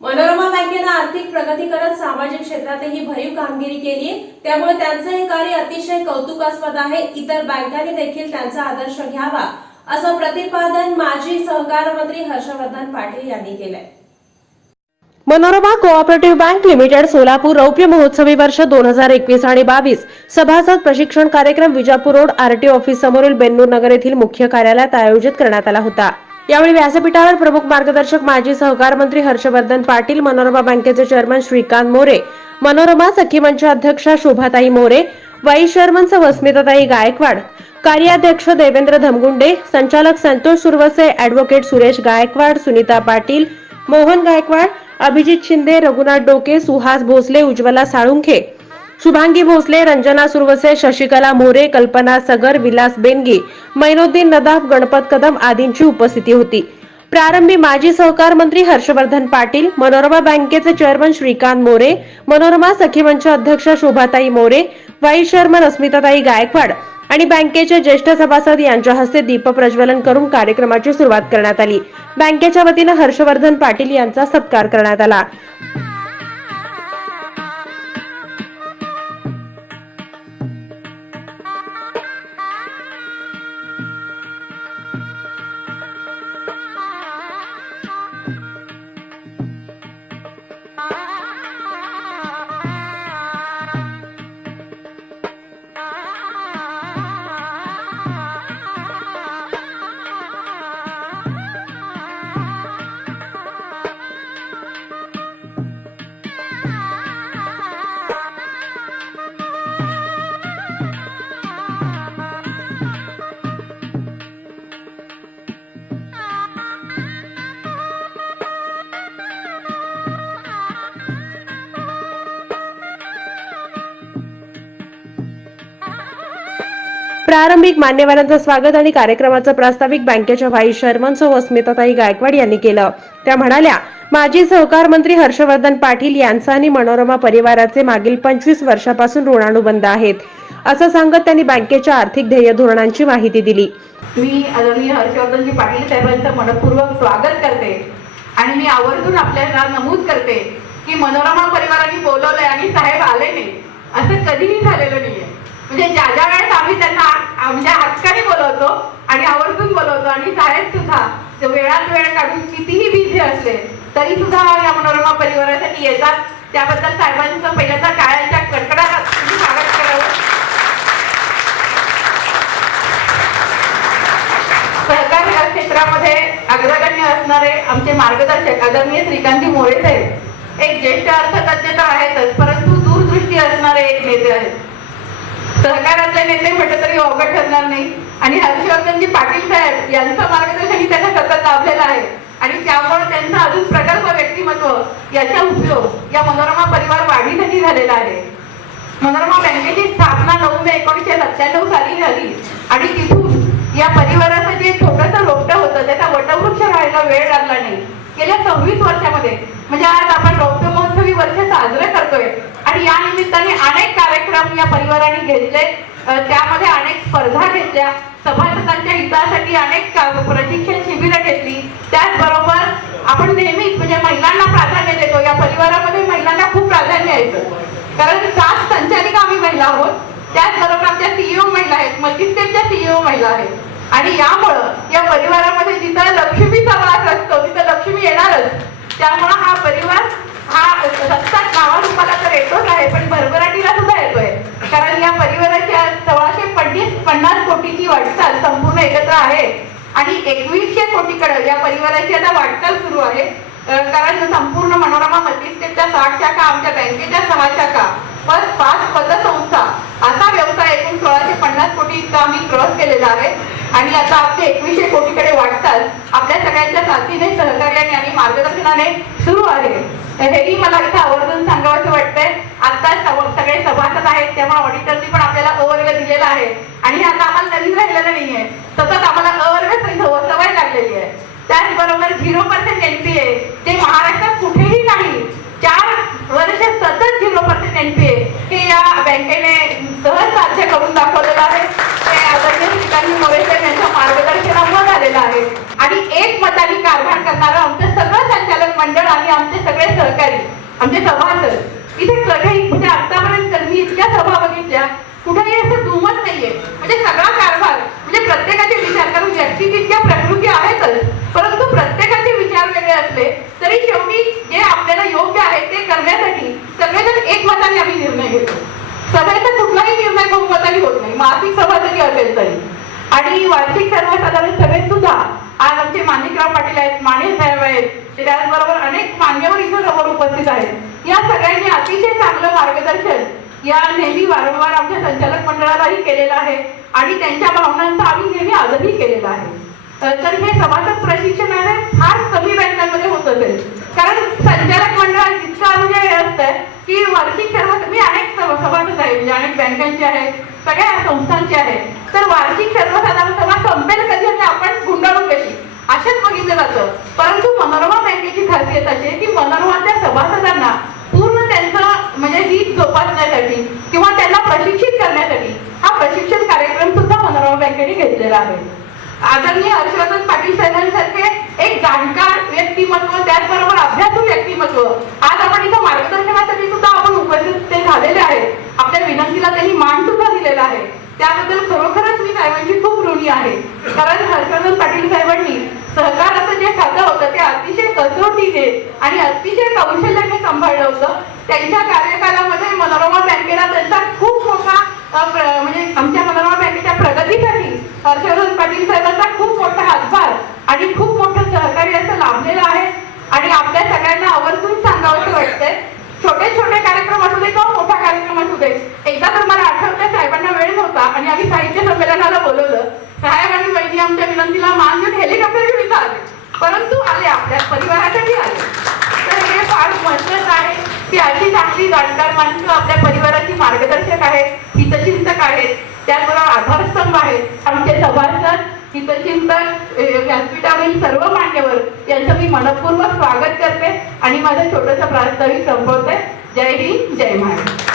मनोरमा बँकेने आर्थिक प्रगती करत सामाजिक क्षेत्रातही भरीव कामगिरी केली आहे। त्यामुळे त्यांचे हे कार्य अतिशय कौतुकास्पद आहे। इतर बँकांनी देखील त्यांचा आदर्श घ्यावा असं प्रतिपादन माजी सहकार मंत्री हर्षवर्धन पाटील यांनी केलंय। Manorama cooperative bank limited Solapur रौप्य महोत्सवी वर्ष 2021 आणि 22 सभासद प्रशिक्षण कार्यक्रम विजापूर रोड आरटी ऑफिस समोरील बेन्नूर नगर येथील मुख्य कार्यालयात आयोजित करण्यात आला होता। यावेळी व्यासपीठावर प्रमुख मार्गदर्शक माजी सहकार मंत्री हर्षवर्धन पाटील, मनोरमा बँकेचे चेअरमन श्रीकांत मोरे, मनोरमा सखी मंच अध्यक्षा शोभाताई मोरे, वाईस चेअरमन सह स्मिताताई गायकवाड, कार्याध्यक्ष देवेंद्र धमगुंडे, संचालक संतोष सुरवसे, ॲडव्होकेट सुरेश गायकवाड, सुनीता पाटील, मोहन गायकवाड, अभिजित शिंदे, रघुनाथ डोके, सुहास भोसले, उज्ज्वला साळुंखे, शुभांगी भोसले, रंजना सुरवसे, शशिकला मोरे, कल्पना सगर, विलास बेनगी, मैनुद्दीन नदाफ, गणपत कदम आदींची उपस्थिती होती। प्रारंभी माजी सहकार मंत्री हर्षवर्धन पाटील, मनोरमा बँकेचे चेअरमन श्रीकांत मोरे, मनोरमा सखी मंच अध्यक्ष शोभाताई मोरे, व्हाईस चेअरमन अस्मिताताई गायकवाड आणि बँकेचे ज्येष्ठ सभासद यांच्या हस्ते दीप प्रज्वलन करून कार्यक्रमाची सुरुवात करण्यात आली। बँकेच्या वतीने हर्षवर्धन पाटील यांचा सत्कार करण्यात आला। प्रारंभिक मान्यवरांचं स्वागत आणि कार्यक्रमाचं प्रास्ताविक बँकेच्या व्हाईस चेअरमन सह स्मिताताई गायकवाड यांनी केलं। त्या म्हणाल्या, माजी सहकार मंत्री हर्षवर्धन पाटील यांचा आणि मनोरमा परिवाराचे मागील 25 वर्षापासून ऋणानुबंध आहेत असं सांगत त्यांनी बँकेच्या आर्थिक ध्येय धोरणांची माहिती दिली। मी आदरणीय हर्षवर्धनजी पाटील साहेबांचं मनपूर्वक स्वागत करते आणि मी आवर्जून आपल्याला नमूद करते की मनोरमा परिवाराने बोलवलंय आणि साहेब आले नाही असं कधीही झालेलं नाहीये। म्हणजे ज्या ज्या वेळेस आम्ही त्यांना म्हणजे हक्काने बोलवतो आणि आवर्जून बोलवतो आणि साहेब सुद्धा वेळात वेळ काढून कितीही बिझी असले तरी सुद्धा या मनोरमा परिवारासाठी येतात। त्याबद्दल साहेबांचं पहिल्यांदा टाळ्यांच्या कडकडाटात स्वागत करावं। सहकार क्षेत्रामध्ये अग्रगण्य असणारे आमचे मार्गदर्शक आदरणीय श्रीकांतजी मोरे साहेब एक ज्येष्ठ अर्थतज्ञ तर आहेतच, परंतु दूरदृष्टी असणारे एक नेते आहेत। सहकारातले नेते म्हटलं तरी अवघड ठरणार नाही आणि हर्षवर्धनजी पाटील साहेब यांचं मार्गदर्शन त्यांना सतत लाभलेलं आहे आणि त्यामुळे त्यांचं अजून प्रगल्भ व्यक्तिमत्व याचा उपयोग या मनोरमा परिवार वाढीसाठी झालेला आहे। मनोरमा बँकेची स्थापना 9 मे 1997 साली झाली आणि तिथून या परिवाराचं जे छोटंसं रोपटं होतं त्याचा वटवृक्ष राहायला वेळ लागला नाही। गेल्या 26 वर्षामध्ये म्हणजे आज आपण रौप्य महोत्सवी वर्ष साजरे करतोय आणि या निमित्ताने अनेक कार्यक्रम या परिवाराने घेतले, त्यामध्ये अनेक स्पर्धा घेतल्या, सभासदांच्या हितासाठी अनेक प्रशिक्षण शिबिरं घेतली। त्याचबरोबर आपण नेहमीच म्हणजे महिलांना प्राधान्य देतो। या परिवारामध्ये महिलांना खूप प्राधान्य आहे कारण 7 संचालिका आम्ही महिला आहोत, त्याचबरोबर आमच्या सीईओ महिला आहेत, मल्टीस्टेटच्या सीईओ महिला आहेत आणि यामुळं या परिवारामध्ये जिथं लक्ष्मीचा वास असतो तिथं लक्ष्मी येणारच। त्यामुळे हा परिवार हा सत्तात नावारूपाला तर येतोच आहे पण भरभराटीला सुद्धा येतोय कारण या परिवाराच्या 1650 कोटीची वाटचाल संपूर्ण एकत्र आहे आणि 2100 कोटीकडे या परिवाराची आता वाटचाल सुरू आहे कारण संपूर्ण मनोरमा मल्टीस्टेटच्या 60 शाखा, आमच्या बँकेच्या 6 शाखा, 5 पतसंस्था असा व्यवसाय एकूण 1650 कोटी इतका आम्ही क्रॉस केलेला आहे आणि आता आपले 2100 कोटीकडे वाटचाल आपल्या सगळ्यांच्या साथीने, सहकार्याने आणि मार्गदर्शनाने सुरू आहे। हेही मला इथे आवर्जून सांगावंसं वाटतंय। आता सगळे सभासद आहेत त्यामुळे ऑडिटरनी पण आपल्याला अवर्ग दिलेला आहे आणि आता आम्हाला नवीन राहिलेलं नाहीये, सतत आम्हाला अवर्ग सवय लागलेली आहे। त्याचबरोबर 0% NPA जे महाराष्ट्रात कुठेही नाही, 4 वर्ष सतत 0% NPA हे या बँकेने सहज साध्य करून दाखवलेलं आहे। ते आदरणीय श्रीकांत मोरे साहेब यांच्या मार्गदर्शनामुळे झालेलं आहे आणि एक मताने कारभार करणारं आमचं सगळं संचालक मंडळ आणि आमचे सगळे आपले सहकारी, आमचे सभासद इथे कधी म्हणजे आतापर्यंत मी इतक्या सभा बघितल्या, कुठेही असं दुमत नाहीये. म्हणजे सगळा कारभार म्हणजे प्रत्येकाचे विचार, कारण व्यक्ती तितक्या प्रकृती आहेतच, परंतु प्रत्येकाचे विचार वेगळे असले तरी शेवटी जे आपल्याला योग्य आहे ते करण्यासाठी सगळेजण एकमताने आम्ही निर्णय घेतो. सभेचा कुठलाही निर्णय बहुमताने होत नाही, मासिक सभा जरी असेल तरी. आणि वार्षिक सर्वसाधारण सभेत सुद्धा आज आमचे माणिकराव पाटील आहेत, माने साहेब आहेत, त्याचबरोबर अनेक मान्यवर इथं समोर उपस्थित आहेत. या सगळ्यांनी अतिशय चांगलं मार्गदर्शन या नेहमी वारंवार आमच्या संचालक मंडळालाही केलेलं आहे आणि त्यांच्या भावनांचा आम्ही नेहमी आदरही केलेला आहे. तर हे सभासद प्रशिक्षण आहे फार कमी बँकांमध्ये होत असेल, कारण संचालक मंडळात इतकं म्हणजे हे असतं की वार्षिक मी अनेक सभासद आहे, म्हणजे अनेक बँकांचे आहे, सगळ्या संस्थांचे आहे. तर वार्षिक सर्वसाधारण सभा संपेल कधी आणि आपण गुंडाळून कशी अशाच बघितलं जातं. परंतु मनोरमा बँकेची खासियत अशी आहे की मनोरमाच्या सभासदांना पूर्ण त्यांचं म्हणजे हित जोपासण्यासाठी किंवा त्यांना प्रशिक्षित करण्यासाठी हा प्रशिक्षण कार्यक्रम सुद्धा मनोरमा बँकेने घेतलेला आहे. आदरणीय हर्षवर्धन पाटील साहेबांसारखे एक जाणकार व्यक्तिमत्व, त्याचबरोबर अभ्यासू व्यक्तिमत्व आज आपण इथं मार्गदर्शनासाठी सुद्धा आपण उपस्थित ते झालेले आहेत. आपल्या विनंतीला त्यांनी मान सुद्धा दिलेला आहे, त्याबद्दल खरोखरच मी साहेबांची खूप ऋणी आहे. कारण हर्षवर्धन पाटील साहेबांनी सहकार असं जे खातं होतं ते अतिशय कसोटीने आणि अतिशय कौशल्याने सांभाळलं होतं. त्यांच्या कार्यकालामध्ये मनोरमा बँकेला त्यांचा खूप मोठा म्हणजे आमच्या मनोरमा बँकेच्या प्रगतीसाठी हर्षवर्धन पाटील साहेबांचा खूप मोठा हातभार आणि खूप मोठं सहकार्य असं लाभलेलं आहे. आणि आपल्या सगळ्यांना आवर्जून सांगावं वाटतंय, छोटे छोटे कार्यक्रम असू दे किंवा मोठा कार्यक्रम असू दे, एकदा तर मला आठवतं साहेबांना वेळ नव्हता आणि आम्ही साहित्य संमेलनाला बोलवलं. साहेब आणि वैद्य आमच्या विनंतीला मान देऊन हेलिकॉप्टर घेऊन आले, परंतु आले, आपल्या परिवारासाठी आले. तर हे फार महत्त्वाचं आहे की अशी चांगली जाणकार माणसं आपल्या परिवाराची मार्गदर्शक आहेत, हितचिंतक आहेत, त्याचबरोबर आधारस्तंभ आहेत. आमचे सभासद, हितचिंतक, व्यासपीठावरील सर्व मान्यवर यांचं मी मनपूर्वक स्वागत करते आणि माझं छोटंसं प्रास्ताविक संपवते. जय हिंद, जय महाराष्ट्र.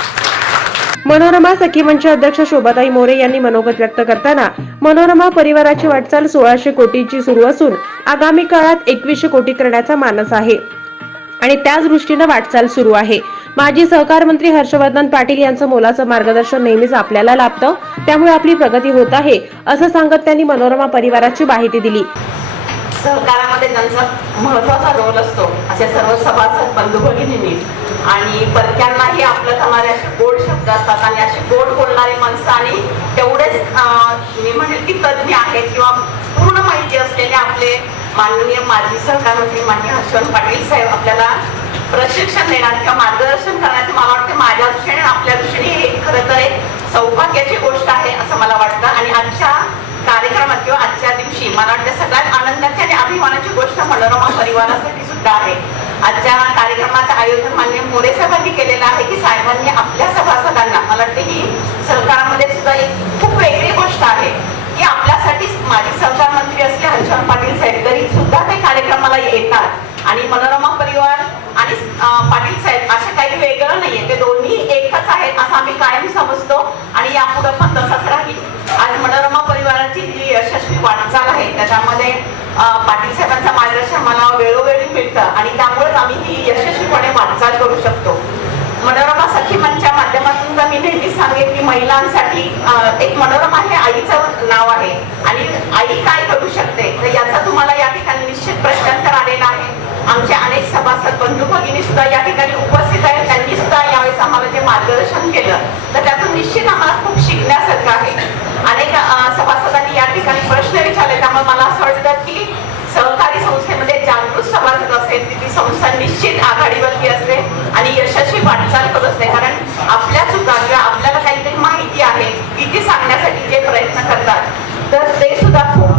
मनोरमा सखी मंच अध्यक्ष शोभाताई मोरे यांनी मनोगत व्यक्त करताना मनोरमा परिवाराची वाटचाल 1600 कोटीची सुरू असून आगामी काळात 2100 कोटी करण्याचा मानस आहे आणि त्याच दृष्टीने वाटचाल सुरू आहे. माजी सहकार मंत्री हर्षवर्धन पाटील यांचं मोलाचं मार्गदर्शन नेहमीच आपल्याला लाभतं, त्यामुळे आपली प्रगती होत आहे असं सांगत त्यांनी मनोरमा परिवाराची माहिती दिली. सहकारामध्ये त्यांचा महत्वाचा रोल असतो असे सर्व सभासद बंधू भगिनींनी आणि परक्यांनाही आपलं करणारे असे गोड शब्द असतात आणि अशी गोड बोलणारी माणसं आणि तेवढेच मी म्हणेल की तज्ज्ञ आहेत किंवा पूर्ण माहिती असलेले आपले माननीय माजी सहकार मंत्री माननीय हर्षवर्धन पाटील साहेब आपल्याला प्रशिक्षण देणार किंवा मार्गदर्शन करण्याचं मला वाटतं माझ्या दृष्टीने आपल्या दृष्टीने खरं तर एक सौभाग्याची गोष्ट आहे असं मला वाटतं. आणि आजच्या कार्यक्रमात किंवा आजच्या दिवशी मला वाटतं सगळ्यात आनंदाची आणि अभिमानाची गोष्ट मनोरमा परिवारासाठी सुद्धा आहे. आजच्या कार्यक्रमाचं आयोजन माननीय मोरे साहेबांनी केलेलं आहे की साहेबांनी आपल्या सभासदांना, मला वाटतं ही सहकारामध्ये सुद्धा एक खूप वेगळी गोष्ट आहे की आपल्यासाठी माजी सहकार मंत्री असले हर्षवर्धन पाटील साहेब तरी सुद्धा ते कार्यक्रमाला येतात आणि मनोरमा परिवार आणि पाटील साहेब असं काही वेगळं नाहीये, ते दोन्ही एकच आहेत असं आम्ही कायम समजतो आणि यापुढे पण तसंच राहील. आज मनोरमा परिवाराची जी यशस्वी वाटचाल आहे त्याच्यामध्ये पाटील साहेबांचं मार्गदर्शन मला वेळोवेळी मिळतं आणि त्यामुळेच आम्ही ही यशस्वीपणे वाटचाल करू शकतो. मनोरमा सखी मंचच्या माध्यमातून मी नेहमीच सांगेन की महिलांसाठी एक मनोरमा हे आईचं नाव आहे आणि आई काय करू शकते तर याचा तुम्हाला या ठिकाणी निश्चित प्रश्नोत्तर आलेला आहे. आमचे अनेक सभासद बंधू भगिनी सुद्धा या ठिकाणी उपस्थित आहेत, त्यांनी सुद्धा यावेळेस आम्हाला जे मार्गदर्शन केलं तर त्यातून निश्चित आम्हाला खूप शिकण्यासारखं आहे. अनेक सभासदांनी या ठिकाणी प्रश्न विचारले, त्यामुळे मला असं वाटतं की सहकारी संस्थेमध्ये जागृत सभासद असेल ती संस्था निश्चित आघाडीवरती असते आणि यशस्वी वाटचाल करत असते. कारण आपल्या सुद्धा किंवा आपल्याला काहीतरी माहिती आहे किती सांगण्यासाठी जे प्रयत्न करतात तर ते सुद्धा खूप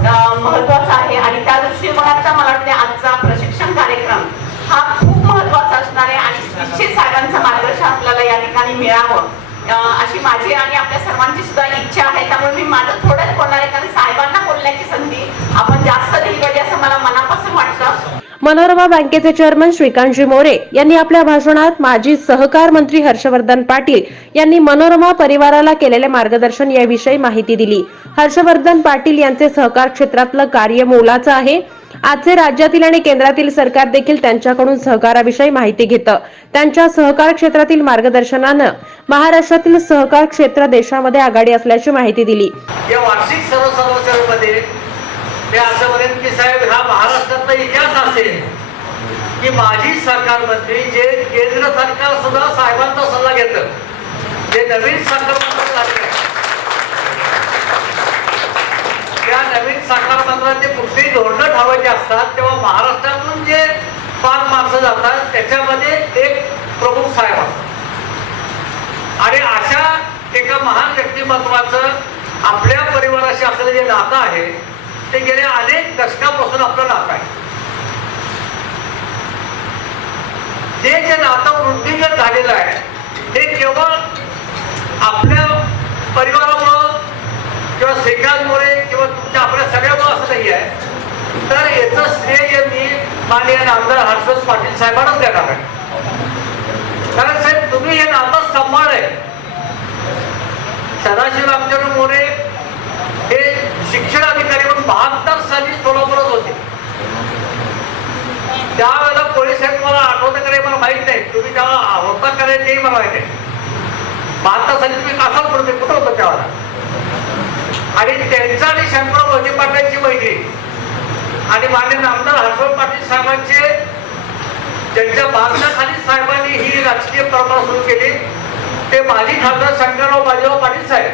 महत्वाचं आहे आणि त्या दृष्टिकोनाचा मला वाटतं आजचा प्रशिक्षण कार्यक्रम हा खूप महत्वाचा असणार आहे आणि निश्चित साहेबांचं मार्गदर्शन आपल्याला या ठिकाणी मिळावं अशी माझी आणि आपल्या सर्वांची सुद्धा इच्छा आहे. त्यामुळे मी माझं थोडंच बोलणार आहे कारण साहेबांना बोलण्याची संधी आपण जास्त दिली पाहिजे असं मला मनापासून वाटतं. मनोरमा बँकेचे चेअरमन श्रीकांतजी मोरे यांनी आपल्या भाषणात माजी सहकार मंत्री हर्षवर्धन पाटील यांनी मनोरमा परिवाराला केलेले मार्गदर्शन याविषयी माहिती दिली. हर्षवर्धन पाटील यांचे सहकार क्षेत्रातलं कार्य मोलाचं आहे आजचे राज्यातील आणि केंद्रातील सरकार देखील त्यांच्याकडून सहकाराविषयी माहिती घेतं. त्यांच्या सहकार क्षेत्रातील मार्गदर्शनानं महाराष्ट्रातील सहकार क्षेत्र देशामध्ये आघाडी असल्याची माहिती दिली. या वार्षिक सर्वसमावेशमध्ये मी असं म्हणेन की साहेब, हा महाराष्ट्रातला इतिहास असेल की माजी सरकार मंत्री जे केंद्र सरकार सुद्धा साहेबांचा सल्ला घेतं, जे नवीन सरकार मंत्री लागले त्या नवीन सरकार मंत्र्यांचे कुठलीही धोरणं ठरवायची असतात तेव्हा महाराष्ट्रातून जे 5 माणसं जातात त्याच्यामध्ये एक प्रमुख साहेब असतात. आणि अशा एका महान व्यक्तिमत्वाचं आपल्या परिवाराशी असलेलं जे नातं आहे ते गेल्या अनेक दशकापासून आपलं नातं आहे. ते जे नातं वृद्धिंगत झालेलं आहे हे केवळ आपल्या परिवारामुळं किंवा श्रीकांतमुळे किंवा तुमच्या आपल्या सगळ्यामुळं असं नाही आहे, तर याचं श्रेय मी माननीय आमदार हर्षवर्धन पाटील साहेबांनाच देणार आहे. कारण साहेब, तुम्ही हे नातं सांभाळलंय. सदाशिव रामचंद्र मोरे हे शिक्षण अधिकारी म्हणून 72 साली सोलापुरात होते. त्यावेळेला पोलीस साहेब मला आठवतं का नाही मला माहित नाही, तुम्ही तेव्हा होता का नाही तेही मला माहित नाही. 72 साली तुम्ही कासाल पडते कुठं होतं त्यावेळेला. आणि त्यांचा आणि शंकरराव मोहिते पाटलांची मैत्री आणि माननीय आमदार हर्षवर्धन पाटील साहेबांचे ज्यांच्या मार्गदर्शनाखाली साहेबांनी ही राजकीय परंपरा सुरू केली ते माजी खासदार शंकरराव बाजीराव पाटील साहेब.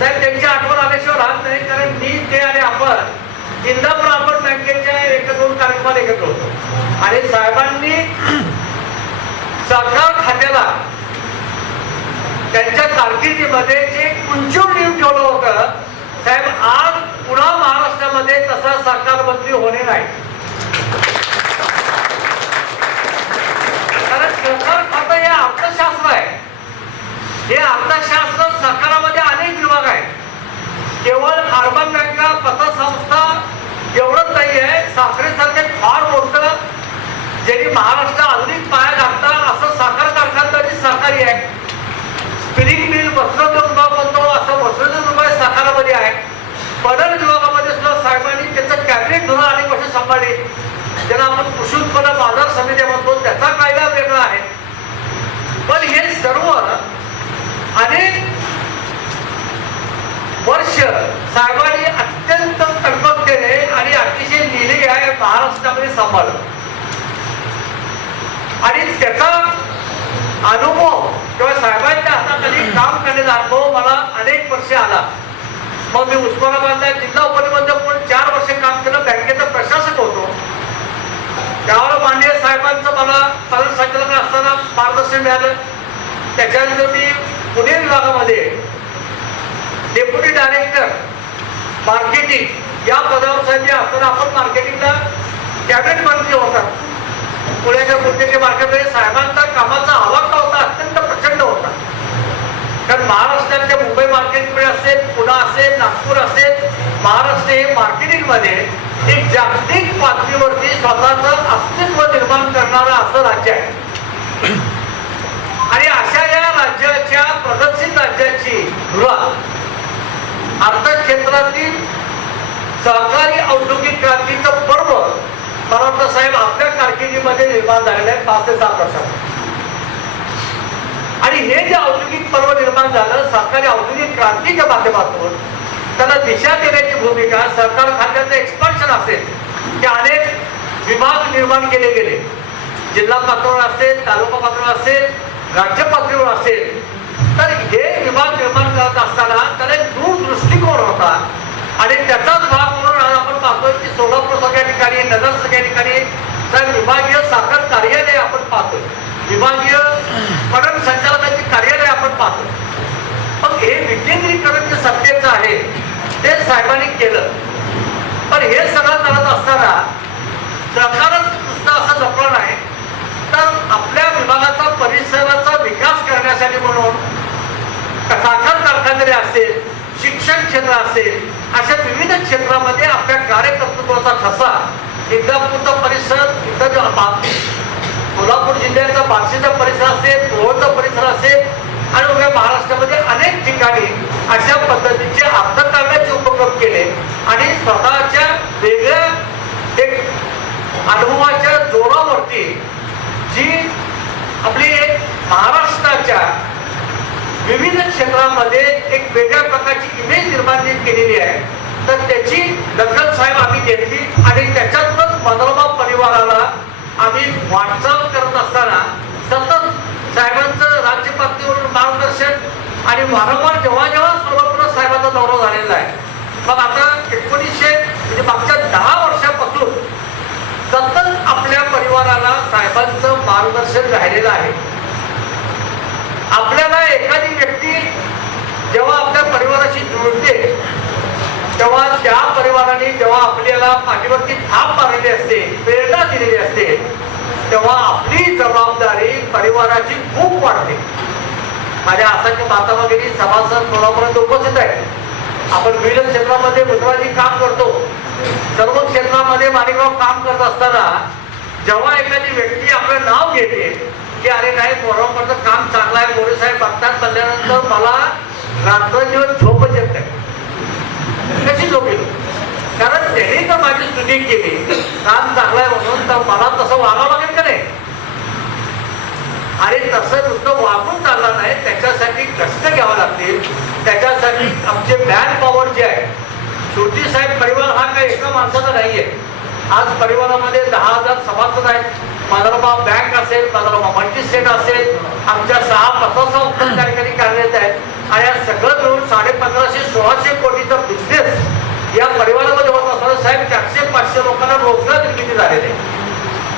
त्यांची आठवण आल्याशिवाय राहत नाही. कारण मी ते आणि आपण इंदापूर अर्बन बँकेच्या 1-2 कार्यक्रमाला एकत्र होतो आणि साहेबांनी सहकार खात्याला त्यांच्या कारकिर्दीमध्ये जे कुंचून नेऊन ठेवलं होतं साहेब, आज पुन्हा महाराष्ट्रामध्ये तसा सहकार मंत्री होणे नाही. कारण सहकार खातं हे अर्थशास्त्र आहे. हे अर्थशास्त्र सहकारामध्ये अनेक विभाग आहेत. केवळ अर्बन बँका, पतसंस्था एवढंच नाही आहे. साखरेसारखे फार मोठं ज्यांनी महाराष्ट्र आधुनिक पाया घातला असं साखर कारखानदारी सहकारी आहे. स्पिनिंग मिल, वस्त्रोद्योग विभाग म्हणतो असं वस्त्रोद्योग विभाग साखरामध्ये आहे. पणन विभागामध्ये सुद्धा साहेबांनी त्याचं कॅबिनेट धोरण अनेक वर्ष सांभाळले. ज्याला आपण कृषी उत्पन्न बाजार समिती म्हणतो त्याचा कायदा वेगळा आहे. पण हे सर्व अनेक वर्ष साहेबांनी अत्यंत कल्पकतेने आणि अतिशय लिहिली आहे महाराष्ट्रामध्ये सांभाळलं. आणि त्याचा अनुभव किंवा साहेबांच्या हाताखाली काम करण्याचा अनुभव मला अनेक वर्ष आला. मग मी उस्मानाबादला जिल्हा उपनिबंधक म्हणून 4 वर्ष काम केलं. बँकेचा प्रशासक होतो. त्यावर माननीय साहेबांचं मला पणन संचालक असताना मार्गदर्शन मिळालं. त्याच्यानंतर मी पुणे विभागामध्ये डेप्युटी डायरेक्टर मार्केटिंग या पदावर साहेब असताना आपण मार्केटिंगला कॅबिनेट मंत्री होता. पुण्याच्या प्रत्येक मार्केटमध्ये साहेबांचा कामाचा आवाका होता, अत्यंत प्रचंड होता. कारण महाराष्ट्राच्या मुंबई मार्केटकडे असेल, पुणे असेल, नागपूर असेल, महाराष्ट्र हे मार्केटिंगमध्ये एक जागतिक पातळीवरती स्वतःचं अस्तित्व निर्माण करणारं असं राज्य आहे. आणि अशा या राज्याच्या प्रगतशील राज्याची धुरा अर्थक्षेत्रातील सहकारी औद्योगिक क्रांतीचं पर्व मला वाटतं साहेब आपल्या कारकिर्दीमध्ये निर्माण झालेलं आहे 5 ते 7 वर्षात. आणि हे जे औद्योगिक पर्व निर्माण झालं सहकारी औद्योगिक क्रांतीच्या माध्यमातून त्याला दिशा देण्याची भूमिका सरकार खात्याचं एक्सपान्शन असेल की अनेक विभाग निर्माण केले गेले. जिल्हा पातळीवर असेल, तालुका पातळीवर असेल, राज्य पातळीवर असेल, तर हे विभाग निर्माण करत असताना त्याला एक दूरदृष्टिकोन होता. आणि त्याचाच भाग म्हणून आज आपण पाहतोय की सोलापूर सगळ्या ठिकाणी, नगर सगळ्या ठिकाणी विभागीय साखर कार्यालय आपण पाहतोय, विभागीय पणन संचालकांची कार्यालय आपण पाहतोय. पण हे विकेंद्रीकरण जे सत्तेचं आहे ते साहेबांनी केलं. पण हे सगळं करत असताना सरकारच नुसतं असं जपलं नाही, तर आपल्या विभागाचा परिसराचा विकास करण्यासाठी म्हणून साखर कारखानदारी असेल, शिक्षण क्षेत्र असेल, अशा विविध क्षेत्रामध्ये आपल्या कार्यकर्तृत्वाचा ठसा इंदापूरचा परिसर, इथं कोल्हापूर जिल्ह्याचा बार्शीचा परिसर असेल, मोहोळचा परिसर असेल आणि उभ्या महाराष्ट्रामध्ये अनेक ठिकाणी अशा पद्धतीचे अर्थ करण्याचे उपक्रम केले आणि स्वतःच्या वेगळ्या एक अनुभवाच्या जोरावरती जी आपली एक महाराष्ट्राच्या विविध क्षेत्रामध्ये एक वेगळ्या प्रकारची इमेज निर्माण केलेली आहे, तर त्याची दखल साहेब आम्ही घेतली आणि त्याच्यातूनच मनोरमा परिवाराला आम्ही वाटचाल करत असताना सतत साहेबांचं राज्य पातळीवरून मार्गदर्शन आणि वारंवार जेव्हा जेव्हा सोलापूर साहेबांचा दौरा झालेला आहे, मग आता 1900 म्हणजे मागच्या 10 वर्षापासून सतत आपल्या परिवाराला साहेबांचं मार्गदर्शन राहिलेलं आहे. आपल्याला एखादी व्यक्ती जेव्हा आपल्या परिवाराशी जुळते तेव्हा त्या परिवाराने जेव्हा आपल्याला पाठीवरती थाप मारलेली असते, प्रेरणा दिलेली असते, तेव्हा आपली जबाबदारी परिवाराची खूप वाढते. माझ्या आसाची माता वगैरे सभासद सोलापुरात उपस्थित आहे. आपण विविध क्षेत्रामध्ये मुद्राजी काम करतो, सर्व क्षेत्रामध्ये माणिकराव काम करत असताना जेव्हा एखादी व्यक्ती आपलं नाव घेते की अरे नाही मोरमकडचं काम चांगलं आहे, मोरे साहेब बघतात, म्हणल्यानंतर मला रात्रदिवस झोपच येत नाही. कशी झोपेल? कारण त्यांनी तर माझी स्तुती केली, काम चांगलं आहे म्हणून, तर मला तसं वागावं लागेल का नाही? आणि तसं नुसतं वागून चालणार नाही, त्याच्यासाठी कष्ट घ्यावं लागतील. त्याच्यासाठी आमचे मॅन पॉवर जे आहे, शेवटी साहेब परिवार हा काही एका माणसाचा नाहीये. आज परिवारामध्ये 10,000 सभासद आहेत. मनोरमा बँक असेल, मनोरमा मल्टीस्टेट असेल, आमच्या 6 पतसंस्था त्या ठिकाणी कार्यरत आहेत आणि या सगळं मिळून 1550-1600 कोटीचा बिझनेस या परिवारामध्ये होत असताना साहेब 400-500 लोकांना रोजगार निर्मिती झालेली आहे.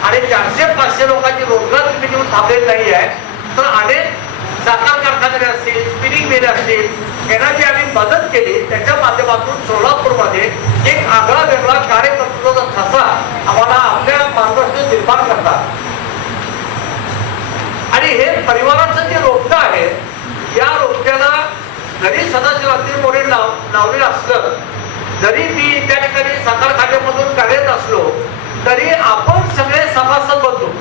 आणि 400-500 लोकांची रोजगार निर्मिती होऊन थांबलेली नाही आहे, तर अनेक साखर कारखाने असतील, स्पिनिंग मिल असतील, यांना जी आम्ही मदत केली त्याच्या माध्यमातून सोलापूरमध्ये एक आगळा वेगळा कार्यकर्तृत्वाचा ठसा आम्हाला आपल्या मार्गदर्शन निर्माण करतात. आणि हे परिवाराचं जे रोपटं आहे, या रोपट्याला जरी सदाशिव अंतिम मोरे लावलेलं असलं, जरी मी त्या ठिकाणी साखर खात्यामधून कार्यरत असलो, तरी आपण सगळे सभासद बनतो.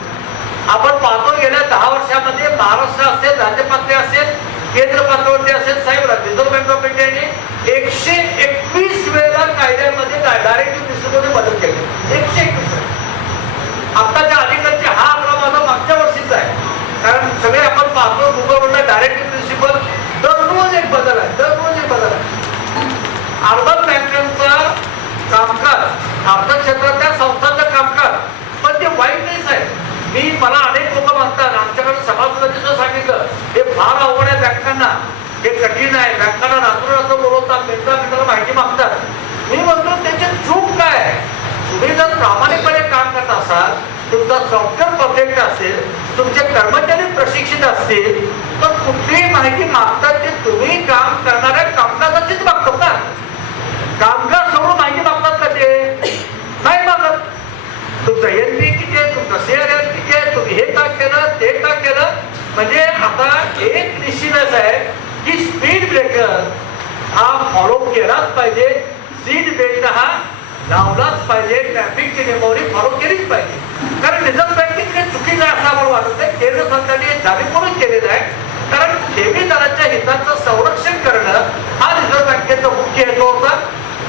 आपण पाहतो गेल्या 10 वर्षामध्ये महाराष्ट्र असेल, राज्य पातळी असेल, केंद्र पातळीवरती असेल, साहेब रिझर्व्ह बँक ऑफ इंडियाने 121 वेळा कायद्यामध्ये डायरेक्टिव्ह प्रिन्सिपलमध्ये बदल केले. 121. आताच्या अलीकडचे हा आकडा माझा मागच्या वर्षीचा आहे. कारण सगळे आपण पाहतो गुगलवरला डायरेक्टिव्ह प्रिन्सिपल दररोज एक बदल आहे, दररोज एक बदल आहे. अर्बन बँकांचं कामकाज, अर्थ क्षेत्रातल्या संस्थांचं कामकाज, पण ते वाईट नाही साहेब. मला अनेक लोक म्हणतात, आमच्याकडे सभासदांनी सुद्धा सांगितलं हे फार अवघड आहे बँकांना, हे कठीण आहे, बँकांना रात्र बोलवतात, मिनिटाला माहिती मागतात. मी म्हणतो त्याची चूक काय आहे? तुम्ही जर प्रामाणिकपणे काम करत असाल, तुमचा सॉफ्टवेअर परफेक्ट असेल, तुमचे कर्मचारी प्रशिक्षित असतील, तर कुठलीही माहिती मागतात ते तुम्ही काम करणाऱ्या कामकाजाचीच मागतात ना. कामकाज सोडून माहिती मागतात का? ते नाही मागत. तुमचं एनपी किती आहे, तुमचं CRR किती आहे, तुम्ही हे का केलं, ते का केलं. म्हणजे आता एक निश्चितच आहे की स्पीड ब्रेकर हा फॉलो केलाच पाहिजे, सीट बेल्ट हा लावलाच पाहिजे, ट्रॅफिकची नियमावली फॉलो केलीच पाहिजे. कारण रिझर्व्ह बँकेत काही चुकीचं आहे असं आम्हाला वाटत आहे. केंद्र सरकारने जाणीवपूर्वक केलेलं आहे. कारण ठेवीदाराच्या हिताचं संरक्षण करणं हा रिझर्व्ह बँकेचा मुख्य हेतू होता.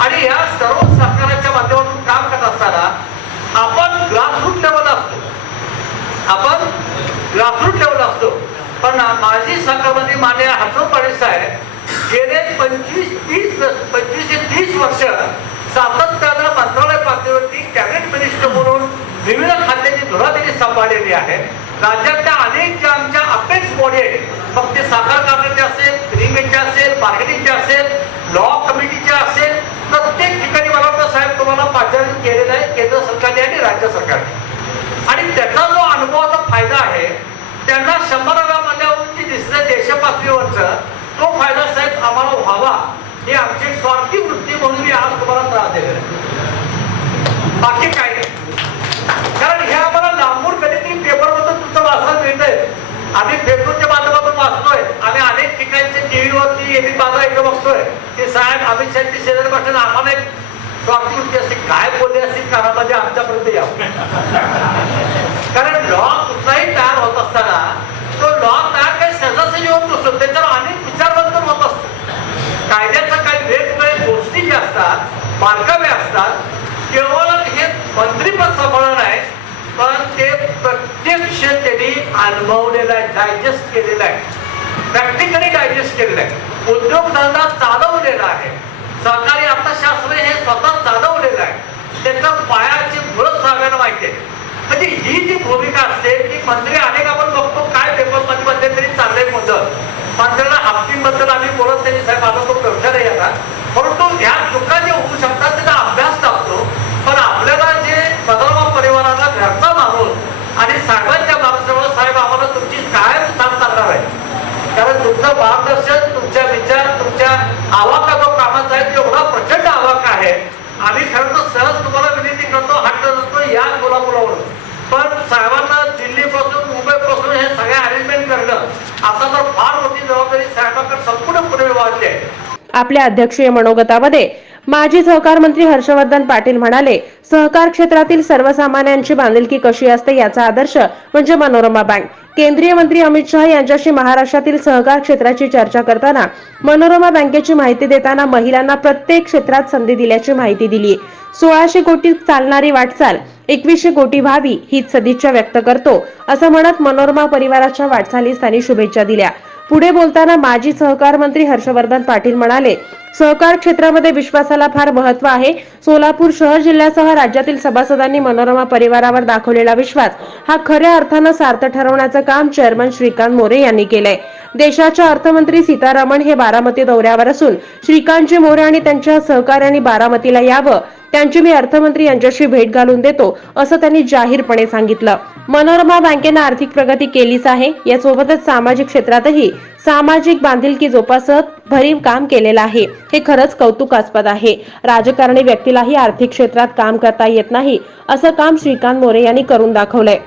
आणि या सर्व सरकाराच्या माध्यमातून काम करत असताना आपण ग्रासरूट लेवलला असतो, आपण ग्रासरूट लेवलला असतो. पण माजी सहकारमंत्री मान्य हर्षवर्धन पाटील साहेब गेले 25 ते 30 वर्ष सातत्यानं मंत्रालय पातळीवरती कॅबिनेट मिनिस्टर म्हणून विविध खात्याची धुरादेवी सांभाळलेली आहे. राज्यातल्या अनेक ज्या आमच्या अपेक्स बॉडी आहेत, मग ते साखर कारखान्याचे असेल, स्पिनिंग असेल, मार्केटिंगचे असेल, लॉ कमिटीचे असेल, प्रत्येक ठिकाणी मला वाटतं साहेब तुम्हाला पाचारण केलेलं आहे केंद्र सरकारने आणि राज्य सरकारने. आणि त्याचा जो अनुभवाचा फायदा आहे, त्यांना 100 मधल्यावरून जी दिसतं देश पातळीवरचं, तो फायदा साहेब आम्हाला व्हावा ही आमची स्वार्थी वृत्ती म्हणून मी आज तुम्हाला त्रास दिलेला आहे. बाकी काय नाही. कारण हे आम्हाला लांबून कधीतरी पेपरमधून तुमचं वाचन मिळतंय, आम्ही फेसबुकच्या माध्यमातून वाचतोय, आम्ही अनेक ठिकाणचे टीव्हीवरती एबी माझा एकदा बघतोय की साहेब अमित शहाची शेजारी बसले, आम्हाला एक स्वार्थी वृत्ती असते, काय बोलले असतील कानामध्ये आमच्यापर्यंत यावं. कारण लॉ कुठलाही तयार होत असताना तो लॉ तयार काही सहजासहजी होत नसतो, त्याच्यावर अनेक विचारवंतन होत असतं. कायद्याच्या काही वेगवेगळ्या गोष्टी ज्या असतात, बारकावे असतात. केवळ हे मंत्रीपद सांभाळणं नाही, अनुभवलेला आहे, डायजेस्ट केलेला आहे, प्रॅक्टिकली डायजेस्ट केलेला आहे, उद्योगधंदा चालवलेला आहे, सहकारी अर्थशास्त्र हे स्वतः चालवलेलं आहे, त्याचं पायाची मुळं सगळ्यांना माहिती आहे. म्हणजे ही जी भूमिका असते ती मंत्री अनेक आपण बघतो काय पेपर मध्ये तरी चाललंय मुद्दत मंत्र्यांना हप्तीबद्दल आम्ही बोलत त्यांनी साहेब माझा तो व्यवसाय नाही आता, परंतु ह्या चुका जे होऊ शकतात त्याचा अभ्यास टाकतो. पण आपल्याला जे बदलवा परिवाराला घरचा माणूस आणि साहेबांच्या माणसामुळे साहेब आम्हाला तुमची कायम साथ करणार आहे, कारण तुमचं मार्गदर्शन, तुमच्या विचार, तुमच्या आवाका जो कामाचा आहे एवढा प्रचंड आवाका आहे. आम्ही खरं तर सहज तुम्हाला विनंती करतो, हट्ट करतो या कोल्हापुरावरून, पण साहेबांना दिल्लीपासून मुंबईपासून हे सगळे अरेंजमेंट करणं आता तर फार मोठी जबाबदारी साहेबांकडे संपूर्णपणे वाढली आहे. आपल्या अध्यक्षीय मनोगतामध्ये माजी सहकार मंत्री हर्षवर्धन पाटील म्हणाले, सहकार क्षेत्रातील सर्वसामान्यांची बांधिलकी कशी असते याचा आदर्श म्हणजे मनोरमा बँक. केंद्रीय मंत्री अमित शहा यांच्याशी महाराष्ट्रातील सहकार क्षेत्राची चर्चा करताना मनोरमा बँकेची माहिती देताना महिलांना प्रत्येक क्षेत्रात संधी दिल्याची माहिती दिली. 1600 कोटी चालणारी वाटचाल 2100 कोटी व्हावी हीच सदिच्छा व्यक्त करतो असं म्हणत मनोरमा परिवाराच्या वाटचालीस त्यांनी शुभेच्छा दिल्या. पुढे बोलताना माजी सहकार मंत्री हर्षवर्धन पाटील म्हणाले, सहकार क्षेत्रामध्ये विश्वासाला फार महत्व आहे. सोलापूर शहर जिल्ह्यासह राज्यातील सभासदांनी मनोरमा परिवारावर दाखवलेला विश्वास हा खऱ्या अर्थानं सार्थ ठरवण्याचं काम चेअरमन श्रीकांत मोरे यांनी केलंय. देशाच्या अर्थमंत्री सीतारामन हे बारामती दौऱ्यावर असून श्रीकांतजी मोरे आणि त्यांच्या सहकार्यांनी बारामतीला यावं, त्यांची मी अर्थमंत्री यांच्याशी भेट घालून देतो असं त्यांनी जाहीरपणे सांगितलं. मनोरमा बँकेनं आर्थिक प्रगती केलीच आहे, यासोबतच सामाजिक क्षेत्रातही सामाजिक बांधिलकी जोपासत भरीव काम केलेलं आहे. हे खरंच कौतुकास्पद आहे. राजकारणी व्यक्तीलाही आर्थिक क्षेत्रात काम करता येत नाही असं काम श्रीकांत मोरे यांनी करून दाखवलंय.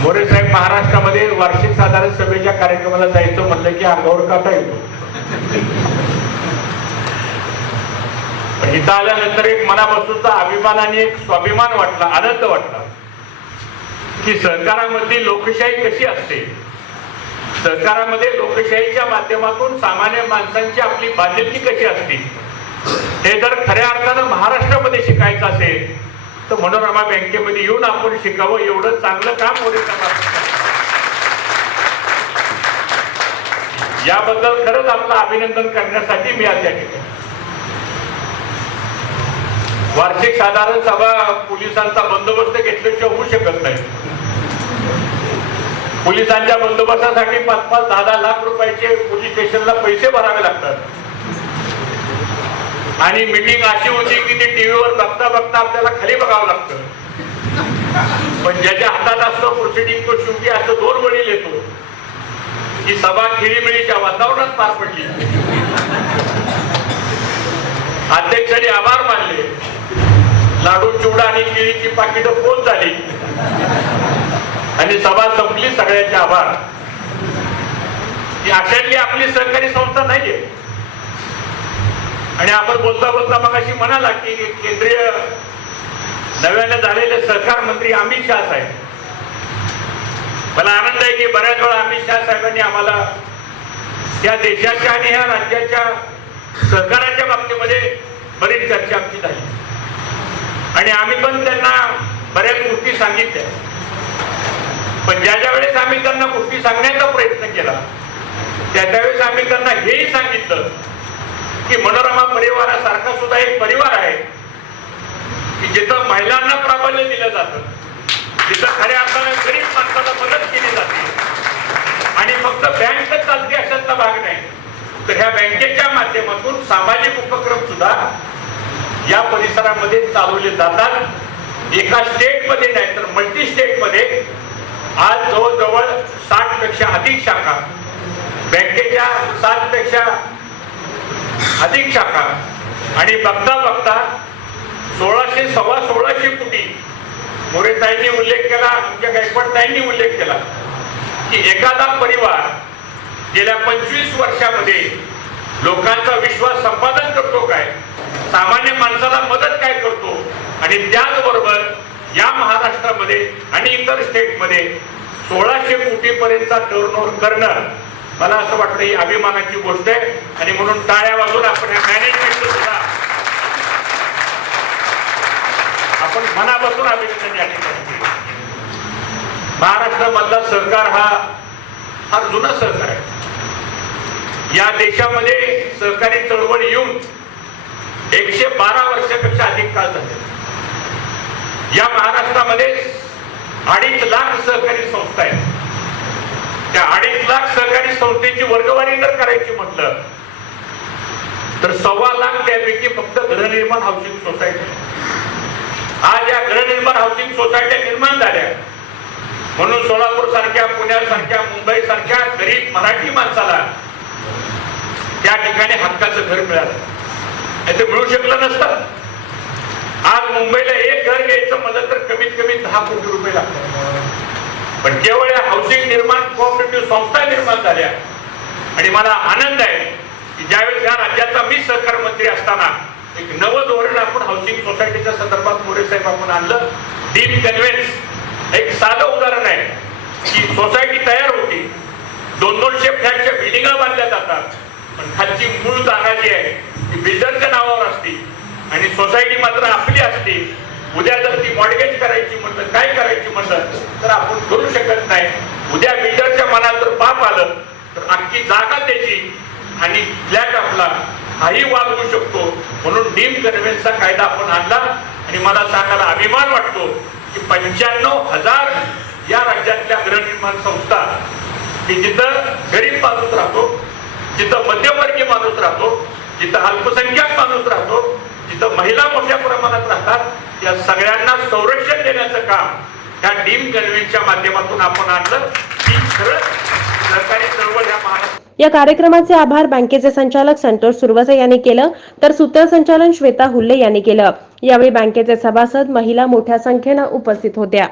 मोरे साहेब महाराष्ट्रामध्ये वार्षिक साधारण सभेच्या कार्यक्रमाला जायचं म्हणलं की अंगावर काटा येतो. इथं आल्यानंतर एक मनापासूनचा अभिमान आणि एक स्वाभिमान वाटला, आनंद वाटला की सहकारामधली लोकशाही कशी असते, सहकारामध्ये लोकशाहीच्या माध्यमातून सामान्य माणसांची आपली बांधिलकी कशी असते, हे जर खऱ्या अर्थानं महाराष्ट्रामध्ये शिकायचं असेल तर मनोरमा बँकेमध्ये येऊन आपण शिकावं. एवढं चांगलं काम मोरे साहेब, याबद्दल खरंच आपलं अभिनंदन करण्यासाठी मी आज या ठिकाणी. वार्षिक साधारण सभा पोलिसांचा बंदोबस्त घेतल्याशिवाय होऊ शकत नाही. पोलिसांच्या बंदोबस्तासाठी 5-5, 10-10 लाख रुपयाचे पोलीस स्टेशनला पैसे भरावे लागतात. आणि मीटिंग अशी होती की ती टीव्हीवर बघता बघता आपल्याला खाली बघावं लागतं. पण ज्याच्या हातात असतो प्रोसिडिंग तो शेवटी असं 2 वडील येतो की सभा खेळीमेळीच्या वातावरणात पार पडली. अध्यक्षांनी आभार मानले, लाडू चिवडा आणि केळीची पाकिटं फोन झाली आणि सभा संपली. सगळ्यांचे आभार. ही अशातली आपली सहकारी संस्था नाहीये. आणि आपण बोलता बोलता मग अशी म्हणाला की केंद्रीय नव्याने झालेले सहकार मंत्री अमित शहा साहेब, मला आनंद आहे की बऱ्याच वेळा अमित शहा साहेबांनी आम्हाला या देशाच्या आणि ह्या राज्याच्या सहकाराच्या बाबतीमध्ये बरीच चर्चा आमची झाली आणि आम्ही पण त्यांना बऱ्याच गोष्टी सांगितल्या. पण ज्या वेळेस आम्ही त्यांना गोष्टी सांगण्याचा प्रयत्न केला त्यावेळेस आम्ही त्यांना हेही सांगितलं की मनोरमा परिवारासारखा सुद्धा एक परिवार आहे की जिथं महिलांना प्राबल्य दिलं जातं, जिथं खऱ्या अर्थानं गरीब माणसाला मदत केली जाते आणि फक्त बँकच चालते अशातला भाग नाही, तर ह्या बँकेच्या माध्यमातून सामाजिक उपक्रम सुद्धा या परिसरामध्ये चालवले जातात. एका स्टेटमध्ये नाही तर मल्टी स्टेटमध्ये आज जवळजवळ 60 पेक्षा अधिक शाखा, बँकेच्या 7 पेक्षा अधिक शाखा आणि बघता बघता 1600 कोटी. मोरेताईंनी उल्लेख केला, आमच्या गायकवाडताईंनी उल्लेख केला की एखादा परिवार गेल्या 25 वर्षामध्ये लोकांचा विश्वास संपादन करतो काय, सामान्य माणसाला मदत काय करतो आणि त्याचबरोबर या महाराष्ट्रामध्ये आणि इतर स्टेटमध्ये 1600 कोटी पर्यंतचा टर्नओव्हर करणं, मला असं वाटतं ही अभिमानाची गोष्ट आहे. आणि म्हणून टाळ्या वाजवून आपण या मॅनेजमेंटचं सुद्धा आपण मनापासून अभिनंदन या ठिकाणी. महाराष्ट्रामधला सहकार हा फार जुना सहकार आहे. या देशामध्ये सहकारी चळवळ येऊन 112 वर्षापेक्षा अधिक काळ झाले. या महाराष्ट्रामध्ये 2.5 लाख सहकारी संस्था आहेत. त्या 2.5 लाख सहकारी संस्थेची वर्गवारी जर करायची म्हटलं तर 1.25 लाख त्यापैकी फक्त गृहनिर्माण हाऊसिंग सोसायटी. आज या गृहनिर्माण हाऊसिंग सोसायट्या निर्माण झाल्या म्हणून सोलापूर सारख्या, पुण्यासारख्या, मुंबई सारख्या गरीब मराठी माणसाला त्या ठिकाणी हक्काचं घर मिळालं. ते मिळू शकलं नसतं. आज मुंबईला एक घर घ्यायचं म्हणलं तर कमीत कमी 10 कोटी रुपये लागतात. पण केवळ या हाऊसिंग निर्माण कोऑपरेटिव्ह संस्था निर्माण झाल्या. आणि मला आनंद आहे की ज्यावेळेस या राज्याचा मी सहकार मंत्री असताना एक नवं धोरण आपण हाऊसिंग सोसायटीच्या संदर्भात मोरे साहेब आपण आणलं. डीप कन्व्हेन्स एक साधं उदाहरण आहे की सोसायटी तयार होती, 200 फ्लॅटच्या बिल्डिंगा बांधल्या जातात, पण खालची मूळ जागा जी आहे ती बिल्डरच्या नावावर असते आणि सोसायटी मात्र आपली असते. उद्या जर ती मॉडगेज करायची म्हणलं, काय करायची म्हणलं तर आपण करू शकत नाही. उद्या बिल्डरच्या मनात जर पाप आलं तर अख्खी जागा त्याची आणि फ्लॅट आपला हाही वाद होऊ शकतो. म्हणून डीम कन्व्हेन्सचा कायदा आपण आणला आणि मला सांगायला अभिमान वाटतो की 95,000 या राज्यातल्या गृहनिर्माण संस्था की जिथं गरीब माणूस राहतो, जिथं मध्यमवर्गीय माणूस राहतो, जिथं अल्पसंख्याक माणूस राहतो, जिथं महिला मोठ्या प्रमाणात राहतात, या सगळ्यांना संरक्षण देण्याचं काम या डीम कन्व्हेन्सच्या माध्यमातून आपण आणलं. ही खरंच सरकारी चळवळ या महाराष्ट्र. या कार्यक्रमाचे आभार बँकेचे संचालक संतोष सुरवसे यांनी केलं तर सूत्रसंचालन श्वेता हुल्ले यांनी केलं. यावेळी बँकेचे सभासद, महिला मोठ्या संख्येनं उपस्थित होत्या.